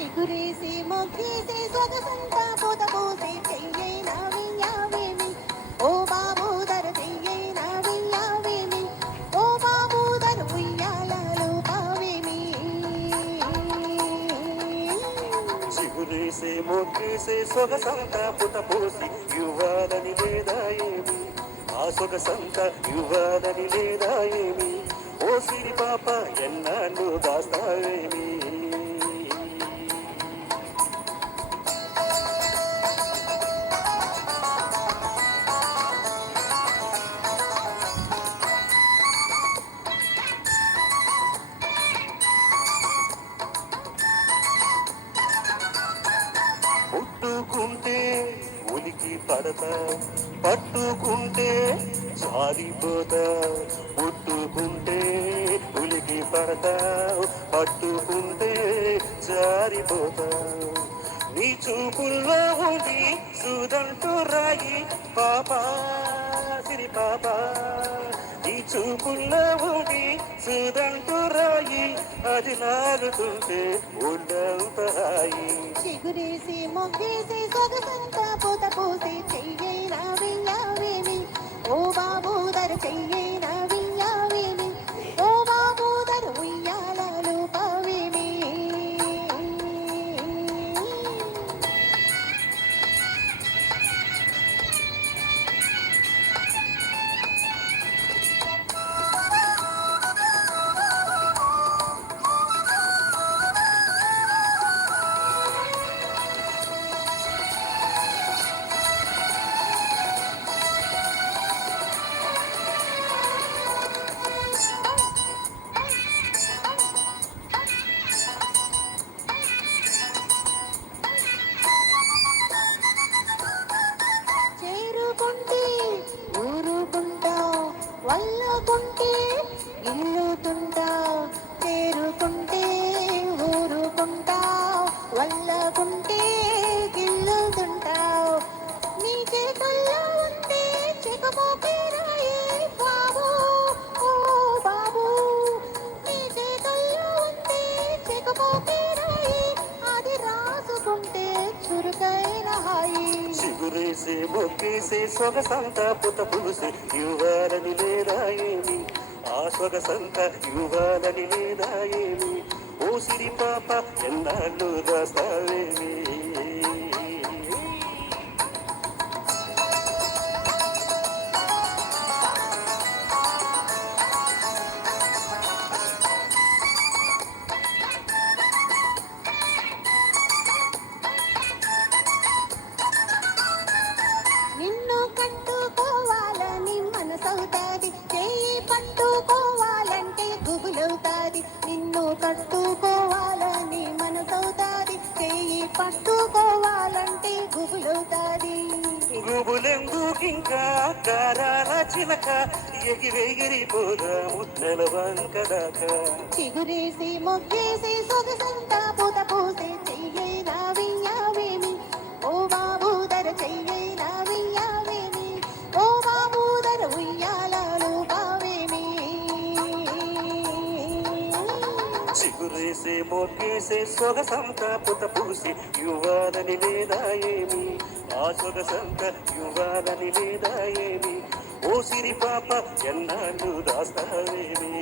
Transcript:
చిగురేసి మొగ్గేసి సొగసంతా పూత పూసి చెయ్యైనా వెయ్యావేమి ఓ బాబూదర చెయ్యైనా వెయ్యావేమి ఓ బాబూదర ఉయ్యాలలో పావేమి చిగురేసి మొగ్గేసి సొగసంతా పూత పూసి ఇవ్వాలని లేదా ఏమి ఆ సొగసంతా ఇవ్వాలని లేదా ఏమి ఓ సిరి పాప ఎన్నాళ్ళు దాస్తావేమి ముట్టుకుంటే ఉలికి పడతా పట్టుకుంటే జారిపోతా ముట్టుకుంటే ఉలికి పడతా పట్టుకుంటే జారిపోతా నీ చూపుల్లో ఉంది సుదంటూ రాయి పాపా సిరి పాపా నీ చూపుల్లో ఉంది సుదంటూ రాయి అది లాగుతుంటే ఉండవుతాయి చిగురేసి మొగ్గేసి సొగసంతా పూత పూసి చెయ్యైనా వెయ్యావేమి ఓ బాబూదర చెయ్యైనా వెయ్యావేమి ఓ బాబూదర ఉయ్యాలలో పావేమి చేరుకుంటే ఊరుకుంటావు వల్లుకుంటే ఇల్లుతుంటావు చేరుకుంటే ఊరుకుంటావు వల్లకుంటే గిల్లుతుంటావు నీ చేతుల్లో ఉంటే చికమోకేరాయే బాబు ఓ బాబు నీ చేతుల్లో ఉంటే చికమోకేరాయే అది రాసుకుంటే చురుకైన హాయి చిగురేసి మొగ్గేసి సొగసంతా పుత పులుసి ఇవ్వాలని లేదా ఏమి ఆ సొగసంతా ఇవ్వాలని లేదా ఏమి ఓ సిరి పాప ఎన్నాళ్ళు దాస్తావేమి నిన్ను కట్టుకోవాలని మనసవుతాది చేయి పట్టుకోవాలంటే గుబులవుతాది నిన్ను కట్టుకోవాలని మనసవుతాది చేయి పట్టుకోవాలంటే గుబులవుతాది గుబులెందుకింకా కారాల చిలక ఎగిరెగిరిపోదాము నెలవంక దాకా చిగురేసి మొగ్గేసి సొగసంతా పూత పూసి చెయ్యైనా వెయ్యావేమి ఓ బాబూదర చెయ్యైనా వెయ్యావేమి ఓ బాబూదర ఉయ్యాలలో పావేమి చిగురేసి మొగ్గేసి సొగసంతా పుత పూసి ఇవ్వాలని లేదా ఏమి ఆ సొగసంతా ఇవ్వాలని లేదా ఏమి ఓ సిరి పాప ఎన్నాళ్ళు దాస్తావేమి